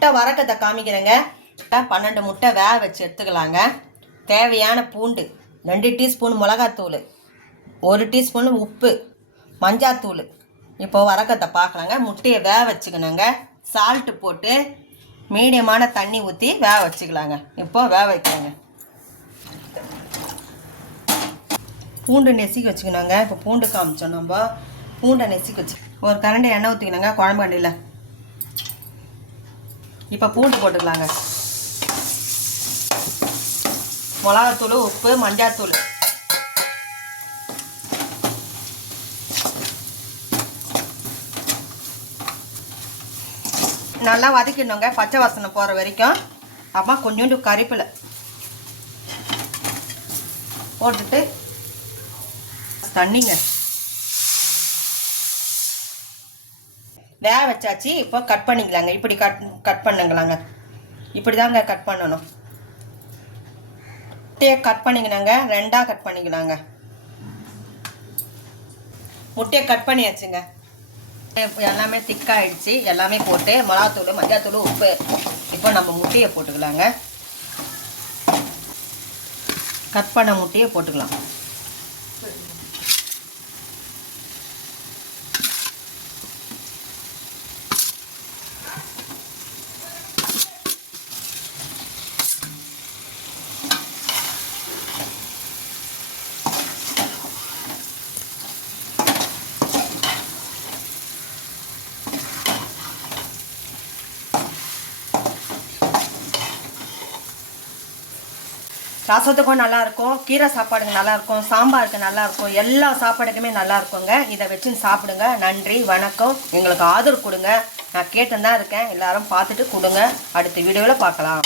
முட்டை வரக்கத்தை காமிக்கிறேங்க. 12 முட்டை வேக வச்சு எடுத்துக்கலாங்க. தேவையான பூண்டு, 2 டீஸ்பூன் மிளகாத்தூள், 1 டீஸ்பூன் உப்பு, மஞ்சாத்தூள். இப்போ வரக்கத்தை பார்க்கலாங்க. முட்டையை வேக வச்சுக்கணுங்க. சால்ட்டு போட்டு மீடியமான தண்ணி ஊற்றி வேக வச்சுக்கலாங்க. இப்போ வேக வைக்கலாங்க. பூண்டு நெசிக்க வச்சுக்கணுங்க. இப்போ பூண்டு காமிச்சோம். நம்ம பூண்டை நெசிக்க வச்சு ஒரு கரண்டி எண்ணெய் ஊற்றிக்கணுங்க குழம்பு வண்டியில். இப்போ பூண்டு போட்டுக்கலாங்க. மிளகாத்தூள், உப்பு, மஞ்சாத்தூள். நல்லா வதக்கிடணுங்க பச்சை வாசனை போகிற வரைக்கும். அப்புறமா கொஞ்சோண்டு கறிப்பிலை போட்டுட்டு தண்ணிங்க வேக வச்சாச்சு. இப்போ கட் பண்ணிக்கலாங்க. இப்படி கட் பண்ணுங்களாங்க. இப்படி தாங்க கட் பண்ணணும். முட்டையை கட் பண்ணிக்கலாங்க. 2ஆக கட் பண்ணிக்கலாங்க. முட்டையை கட் பண்ணியாச்சுங்க. எல்லாமே திக்காகிடுச்சு. எல்லாமே போட்டு மிளகாத்தூள், மஞ்சாத்தூள், உப்பு. இப்போ நம்ம முட்டையை போட்டுக்கலாங்க. கட் பண்ண முட்டையை போட்டுக்கலாம். ரசத்துக்கும் நல்லாயிருக்கும், கீரை சாப்பாடுக்கு நல்லாயிருக்கும், சாம்பாருக்கு நல்லாயிருக்கும், எல்லா சாப்பாடுக்குமே நல்லா இருக்குங்க. இதை வச்சு சாப்பிடுங்க. நன்றி, வணக்கம். எங்களுக்கு ஆதரவு கொடுங்க. நான் கேட்டுன்னு தான் இருக்கேன். எல்லாரும் பார்த்துட்டு கொடுங்க. அடுத்த வீடியோவில் பார்க்கலாம்.